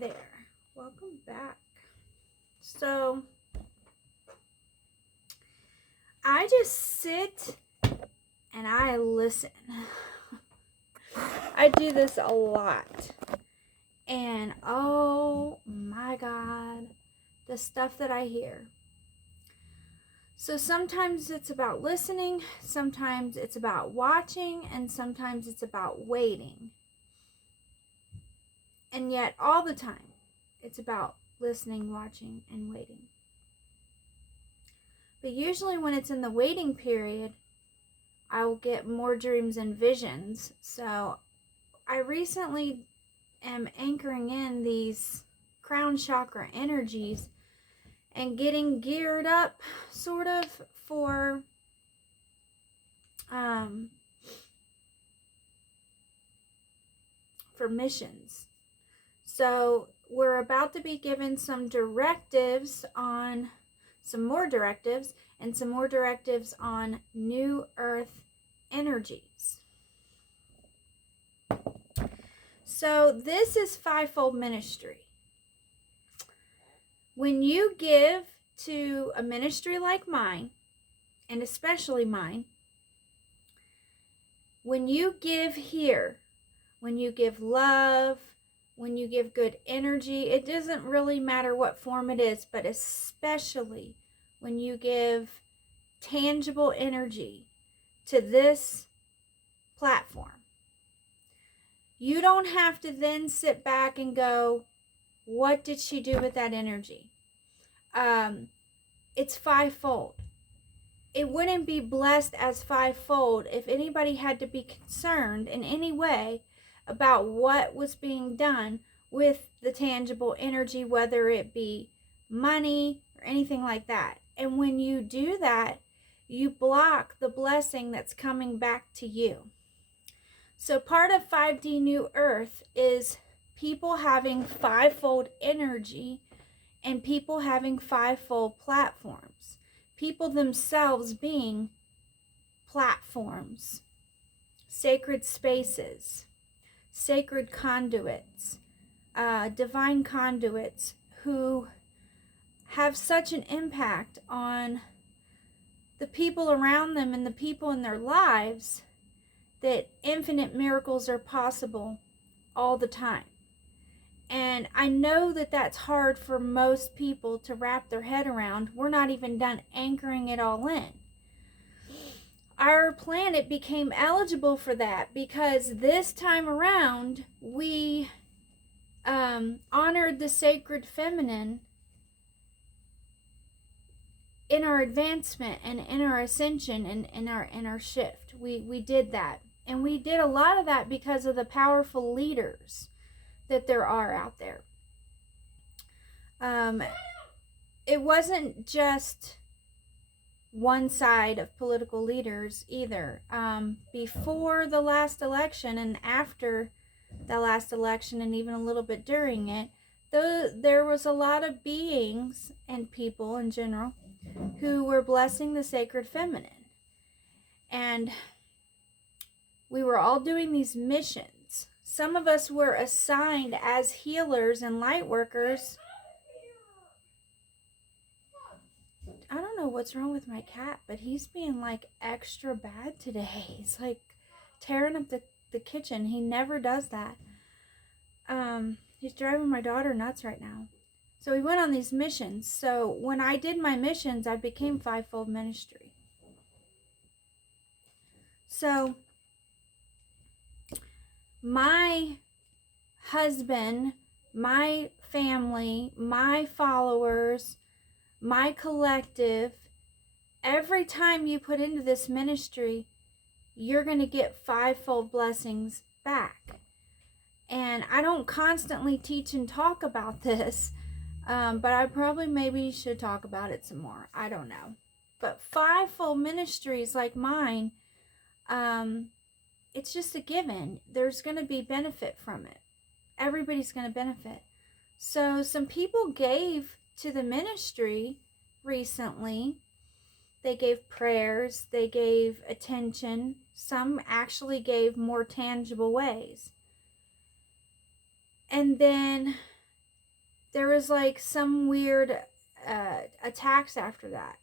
there. Welcome back. So, I just sit and I listen. I do this a lot. And oh my God, the stuff that I hear. So sometimes it's about listening, sometimes it's about watching, and sometimes it's about waiting. And yet all the time, it's about listening, watching, and waiting. But usually when it's in the waiting period, I will get more dreams and visions. So I recently am anchoring in these crown chakra energies and getting geared up sort of for missions. So we're about to be given some directives on some more directives on new earth energies. So this is Fivefold Ministry. When you give to a ministry like mine, and especially mine, when you give here, when you give love, when you give good energy, it doesn't really matter what form it is, but especially when you give tangible energy to this platform, you don't have to then sit back and go, what did she do with that energy? It's fivefold. It wouldn't be blessed as fivefold if anybody had to be concerned in any way about what was being done with the tangible energy, whether it be money or anything like that. And when you do that, you block the blessing that's coming back to you. So part of 5D New Earth is people having fivefold energy and people having fivefold platforms. People themselves being platforms, sacred spaces, sacred conduits, divine conduits who have such an impact on the people around them and the people in their lives that infinite miracles are possible all the time. And I know that that's hard for most people to wrap their head around. We're not even done anchoring it all in. Our planet became eligible for that because this time around we honored the sacred feminine in our advancement and in our ascension and in our shift. We did that. And we did a lot of that because of the powerful leaders that there are out there. It wasn't just one side of political leaders either. Before the last election and after the last election and even a little bit during it, there was a lot of beings and people in general who were blessing the sacred feminine. And we were all doing these missions. Some of us were assigned as healers and light workers. I don't know what's wrong with my cat, but he's being like extra bad today. He's like tearing up the kitchen. He never does that. He's driving my daughter nuts right now. So we went on these missions. So when I did my missions, I became Fivefold Ministry. So my husband, my family, my followers, my collective, every time you put into this ministry, you're going to get fivefold blessings back. And I don't constantly teach and talk about this, but I probably maybe should talk about it some more. I don't know. But fivefold ministries like mine, it's just a given. There's going to be benefit from it. Everybody's going to benefit. So some people gave to the ministry recently. They gave prayers. They gave attention. Some actually gave more tangible ways. And then there was like some weird attacks after that.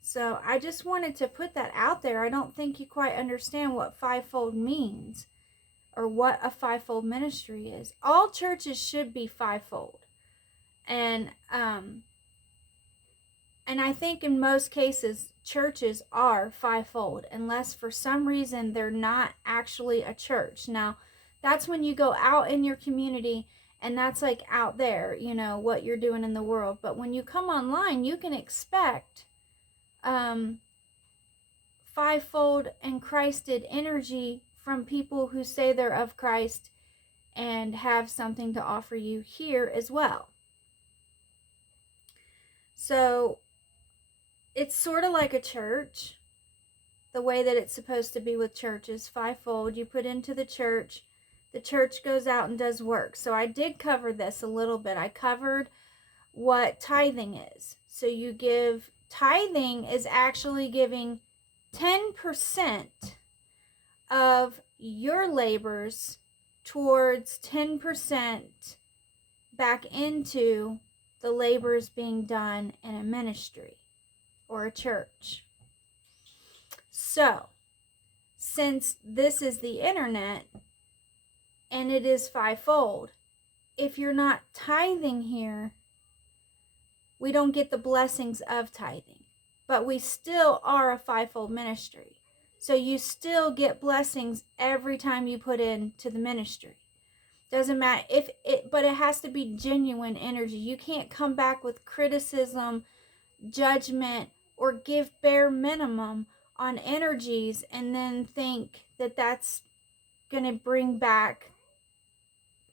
So I just wanted to put that out there. I don't think you quite understand what fivefold means or what a fivefold ministry is. All churches should be fivefold. And I think in most cases, churches are fivefold, unless for some reason they're not actually a church. Now, that's when you go out in your community, and that's like out there, you know, what you're doing in the world. But when you come online, you can expect fivefold and Christed energy from people who say they're of Christ and have something to offer you here as well. So it's sort of like a church, the way that it's supposed to be with churches. Fivefold, you put into the church goes out and does work. So I did cover this a little bit. I covered what tithing is. So you give, tithing is actually giving 10% of your labors towards 10% back into the labors being done in a ministry or a church. So, since this is the internet and it is fivefold, if you're not tithing here, we don't get the blessings of tithing. But we still are a fivefold ministry. So you still get blessings every time you put into the ministry. Doesn't matter but it has to be genuine energy. You can't come back with criticism, judgment, or give bare minimum on energies and then think that that's going to bring back,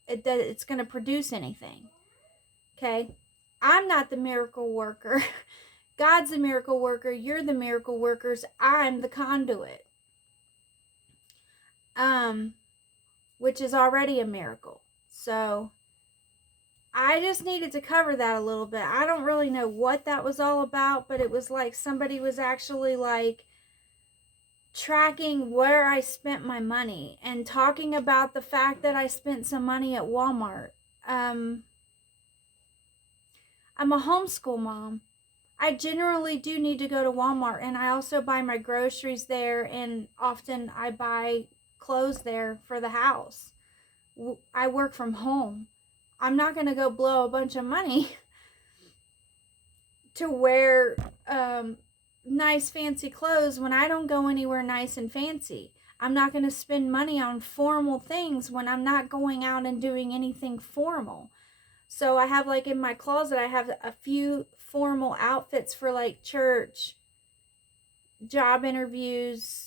that it's going to produce anything. Okay? I'm not the miracle worker. God's the miracle worker. You're the miracle workers. I'm the conduit. Which is already a miracle. So I just needed to cover that a little bit. I don't really know what that was all about, but it was like somebody was actually like tracking where I spent my money and talking about the fact that I spent some money at Walmart. I'm a homeschool mom. I generally do need to go to Walmart, and I also buy my groceries there, and often I buy clothes there for the house. I work from home. I'm not going to go blow a bunch of money to wear nice fancy clothes when I don't go anywhere nice and fancy. I'm not going to spend money on formal things when I'm not going out and doing anything formal. So I have, like, in my closet, I have a few formal outfits for like church, job interviews,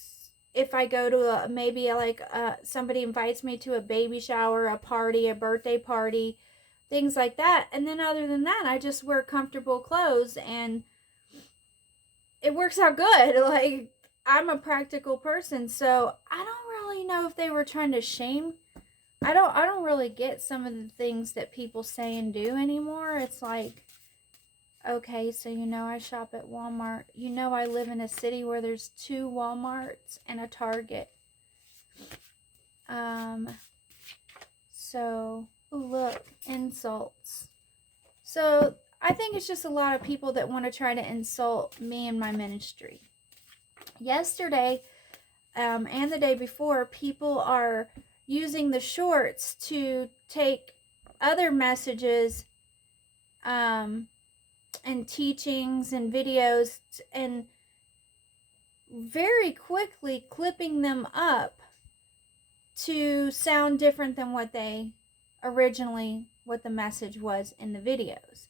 if I go to maybe somebody invites me to a baby shower, a party, a birthday party, things like that. And then other than that, I just wear comfortable clothes and it works out good. Like, I'm a practical person, so I don't really know if they were trying to shame. I don't really get some of the things that people say and do anymore. It's like, okay, so you know I shop at Walmart. You know I live in a city where there's 2 Walmarts and a Target. So, look, insults. So, I think it's just a lot of people that want to try to insult me and my ministry. Yesterday, and the day before, people are using the shorts to take other messages, and teachings and videos and very quickly clipping them up to sound different than what the message was in the videos.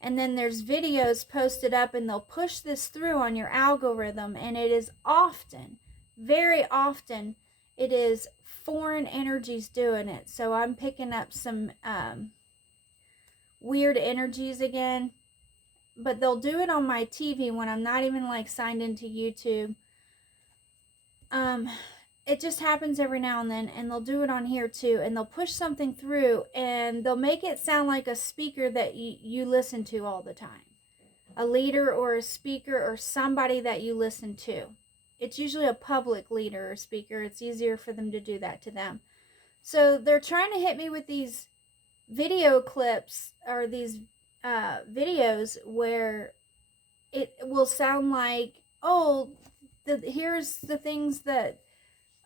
And then there's videos posted up and they'll push this through on your algorithm, and it is often, very often, it is foreign energies doing it. So I'm picking up some weird energies again. But they'll do it on my TV when I'm not even like signed into YouTube. It just happens every now and then, and they'll do it on here too, and they'll push something through and they'll make it sound like a speaker that you listen to all the time. A leader or a speaker or somebody that you listen to. It's usually a public leader or speaker. It's easier for them to do that to them. So they're trying to hit me with these video clips or these videos where it will sound like, oh, here's the things that,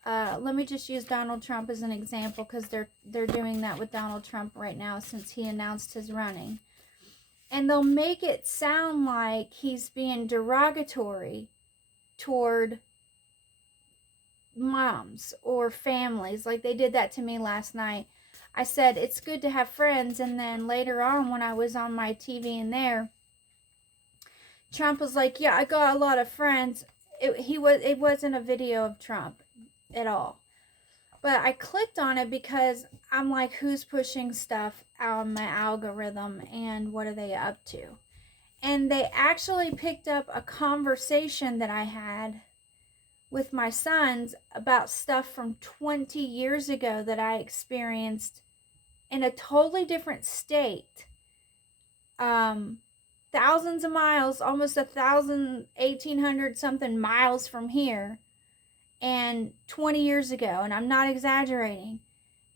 let me just use Donald Trump as an example, because they're doing that with Donald Trump right now since he announced his running. And they'll make it sound like he's being derogatory toward moms or families. Like they did that to me last night. I said, it's good to have friends. And then later on, when I was on my TV and there, Trump was like, yeah, I got a lot of friends. It wasn't a video of Trump at all. But I clicked on it because I'm like, who's pushing stuff on my algorithm and what are they up to? And they actually picked up a conversation that I had with my sons about stuff from 20 years ago that I experienced in a totally different state. Thousands of miles, almost 1,800 something miles from here, and 20 years ago, and I'm not exaggerating,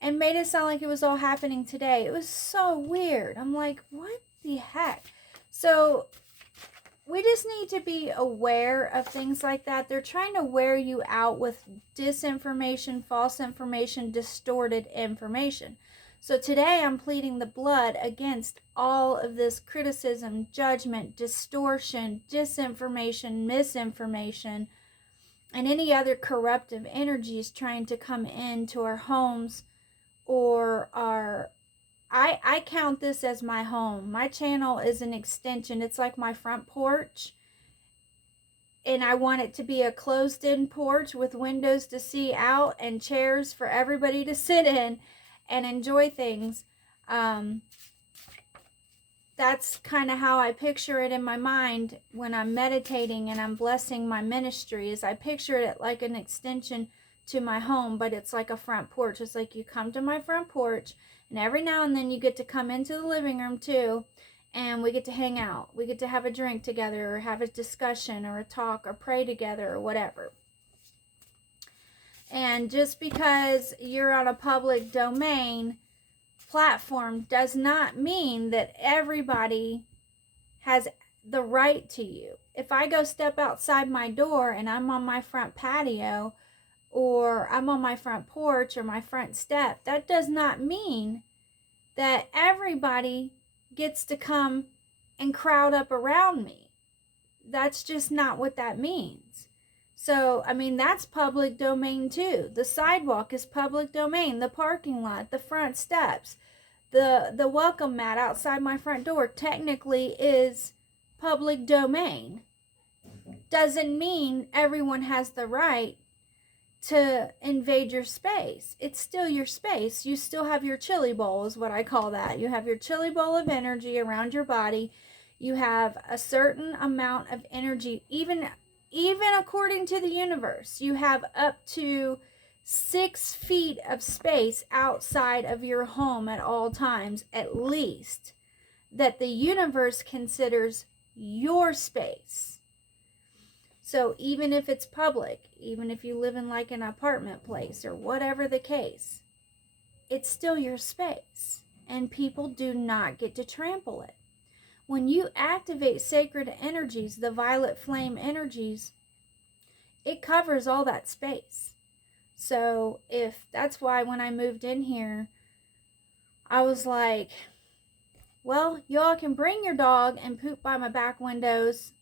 and made it sound like it was all happening today. It was so weird. I'm like, what the heck? So we just need to be aware of things like that. They're trying to wear you out with disinformation, false information, distorted information. So today I'm pleading the blood against all of this criticism, judgment, distortion, disinformation, misinformation, and any other corruptive energies trying to come into our homes or our... I count this as my home. My channel is an extension. It's like my front porch. And I want it to be a closed-in porch with windows to see out and chairs for everybody to sit in and enjoy things. That's kind of how I picture it in my mind when I'm meditating and I'm blessing my ministry. Is I picture it like an extension to my home, but it's like a front porch. It's like you come to my front porch, and every now and then you get to come into the living room too, and we get to hang out. We get to have a drink together, or have a discussion, or a talk, or pray together, or whatever. And just because you're on a public domain platform does not mean that everybody has the right to you. If I go step outside my door and I'm on my front patio, or I'm on my front porch or my front step, that does not mean that everybody gets to come and crowd up around me. That's just not what that means. So, I mean, that's public domain too. The sidewalk is public domain. The parking lot, the front steps, the welcome mat outside my front door technically is public domain. Doesn't mean everyone has the right to invade your space. It's still your space. You still have your chili bowl, is what I call that. You have your chili bowl of energy around your body. You have a certain amount of energy, even according to the universe. You have up to 6 feet of space outside of your home at all times, at least, that the universe considers your space. So even if it's public, even if you live in like an apartment place or whatever the case, it's still your space, and people do not get to trample it. When you activate sacred energies, the violet flame energies, it covers all that space. So if that's why when I moved in here, I was like, well, y'all can bring your dog and poop by my back windows.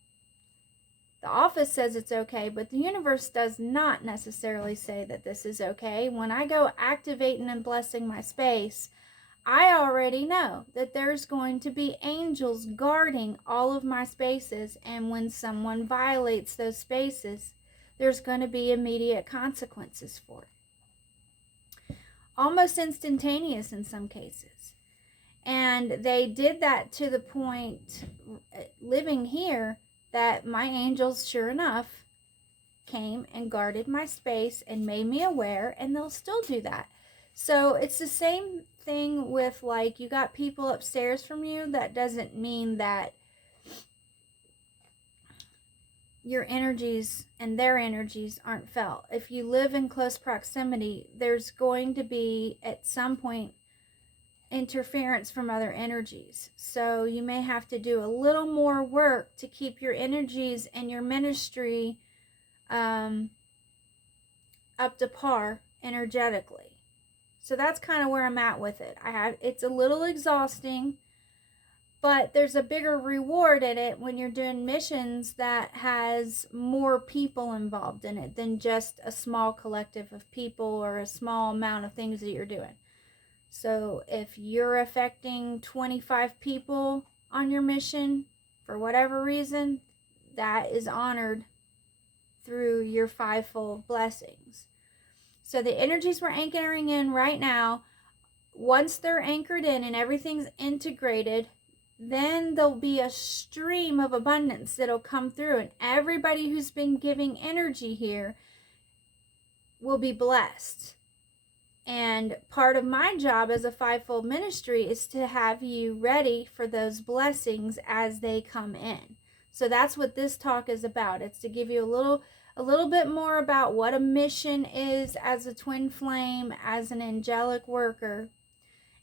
The office says it's okay, but the universe does not necessarily say that this is okay. When I go activating and blessing my space, I already know that there's going to be angels guarding all of my spaces, and when someone violates those spaces, there's going to be immediate consequences for it. Almost instantaneous in some cases. And they did that to the point, living here, that my angels, sure enough, came and guarded my space and made me aware, and they'll still do that. So it's the same thing with, like, you got people upstairs from you. That doesn't mean that your energies and their energies aren't felt. If you live in close proximity, there's going to be, at some point, interference from other energies. So you may have to do a little more work to keep your energies and your ministry up to par energetically. So that's kind of where I'm at with it. It's a little exhausting, but there's a bigger reward in it when you're doing missions that has more people involved in it than just a small collective of people or a small amount of things that you're doing. So if you're affecting 25 people on your mission, for whatever reason, that is honored through your fivefold blessings. So the energies we're anchoring in right now, once they're anchored in and everything's integrated, then there'll be a stream of abundance that'll come through, and everybody who's been giving energy here will be blessed. And part of my job as a Fivefold Ministry is to have you ready for those blessings as they come in. So that's what this talk is about. It's to give you a little bit more about what a mission is as a twin flame, as an angelic worker,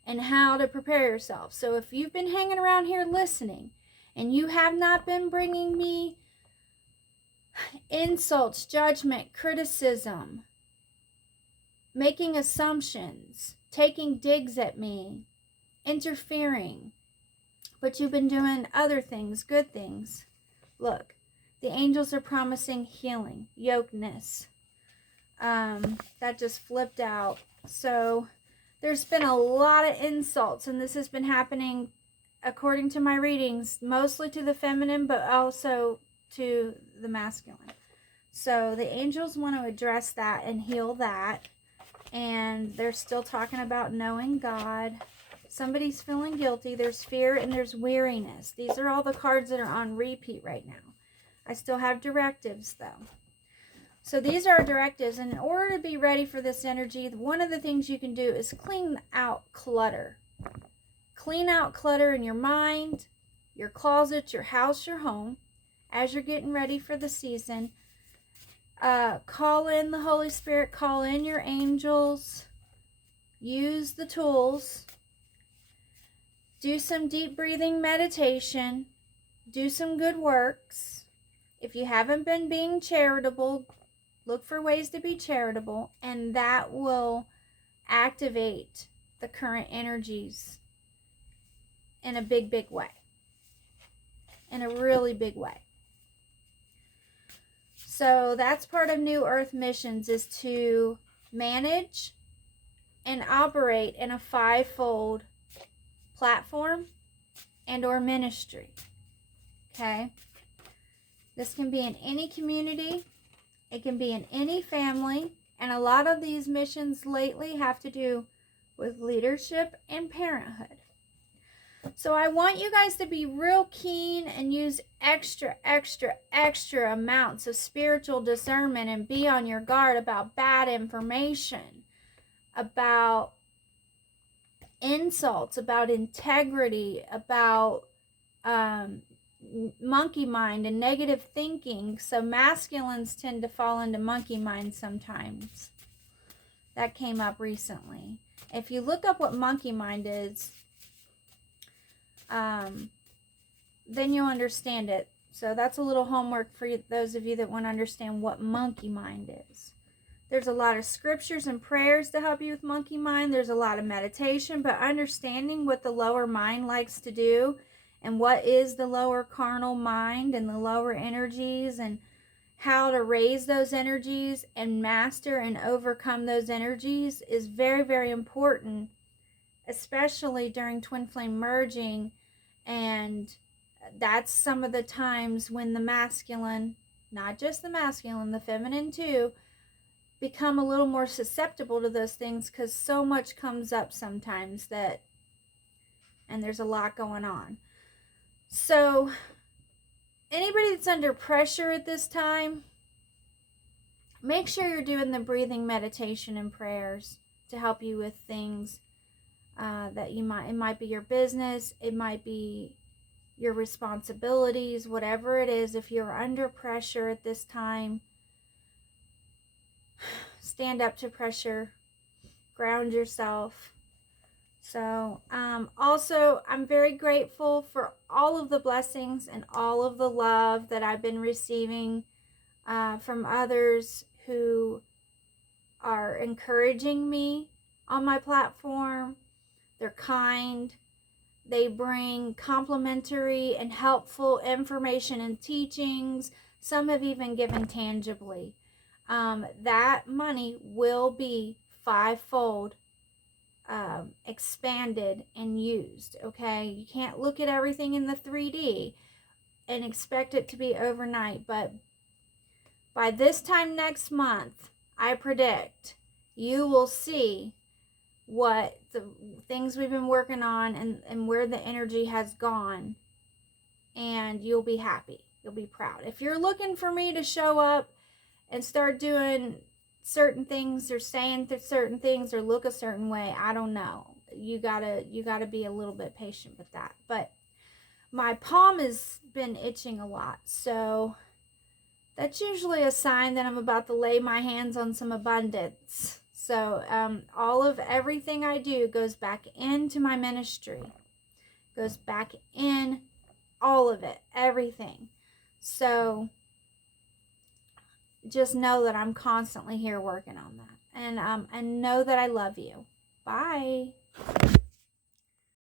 and how to prepare yourself. So if you've been hanging around here listening and you have not been bringing me insults, judgment, criticism, making assumptions, taking digs at me, interfering, but you've been doing other things, good things, look, the angels are promising healing, yokeness. That just flipped out. So there's been a lot of insults, and this has been happening, according to my readings, mostly to the feminine, but also to the masculine. So the angels want to address that and heal that. And they're still talking about knowing God. Somebody's feeling guilty. There's fear and there's weariness. These are all the cards that are on repeat right now. I still have directives though. So these are directives. And in order to be ready for this energy, one of the things you can do is clean out clutter. Clean out clutter in your mind, your closet, your house, your home, as you're getting ready for the season. Call in the Holy Spirit, call in your angels, use the tools, do some deep breathing meditation, do some good works. If you haven't been being charitable, look for ways to be charitable, and that will activate the current energies in a big, big way. In a really big way. So that's part of New Earth missions, is to manage and operate in a fivefold platform and or ministry. Okay? This can be in any community. It can be in any family. And a lot of these missions lately have to do with leadership and parenthood. So I want you guys to be real keen and use extra amounts of spiritual discernment and be on your guard about bad information, about insults, about integrity, about monkey mind and negative thinking. So masculines tend to fall into monkey mind sometimes. That came up recently. If you look up what monkey mind is, then you'll understand it. So that's a little homework for those of you that want to understand what monkey mind is. There's a lot of scriptures and prayers to help you with monkey mind. There's a lot of meditation, but understanding what the lower mind likes to do and what is the lower carnal mind and the lower energies and how to raise those energies and master and overcome those energies is very, very important, especially during twin flame merging. And that's some of the times when the masculine, not just the masculine, the feminine too, become a little more susceptible to those things, because so much comes up sometimes and there's a lot going on. So anybody that's under pressure at this time, make sure you're doing the breathing meditation and prayers to help you with things that it might be your business, it might be your responsibilities, whatever it is. If you're under pressure at this time, stand up to pressure, ground yourself, So, also, I'm very grateful for all of the blessings and all of the love that I've been receiving from others who are encouraging me on my platform. They're kind. They bring complimentary and helpful information and teachings. Some have even given tangibly. That money will be fivefold expanded and used, okay? You can't look at everything in the 3D and expect it to be overnight, but by this time next month, I predict you will see what the things we've been working on and where the energy has gone, and you'll be happy. You'll be proud. If you're looking for me to show up and start doing certain things or saying certain things or look a certain way, I don't know. You gotta be a little bit patient with that. But my palm has been itching a lot, so that's usually a sign that I'm about to lay my hands on some abundance. So all of everything I do goes back into my ministry, goes back in, all of it, everything. So just know that I'm constantly here working on that, and know that I love you. Bye.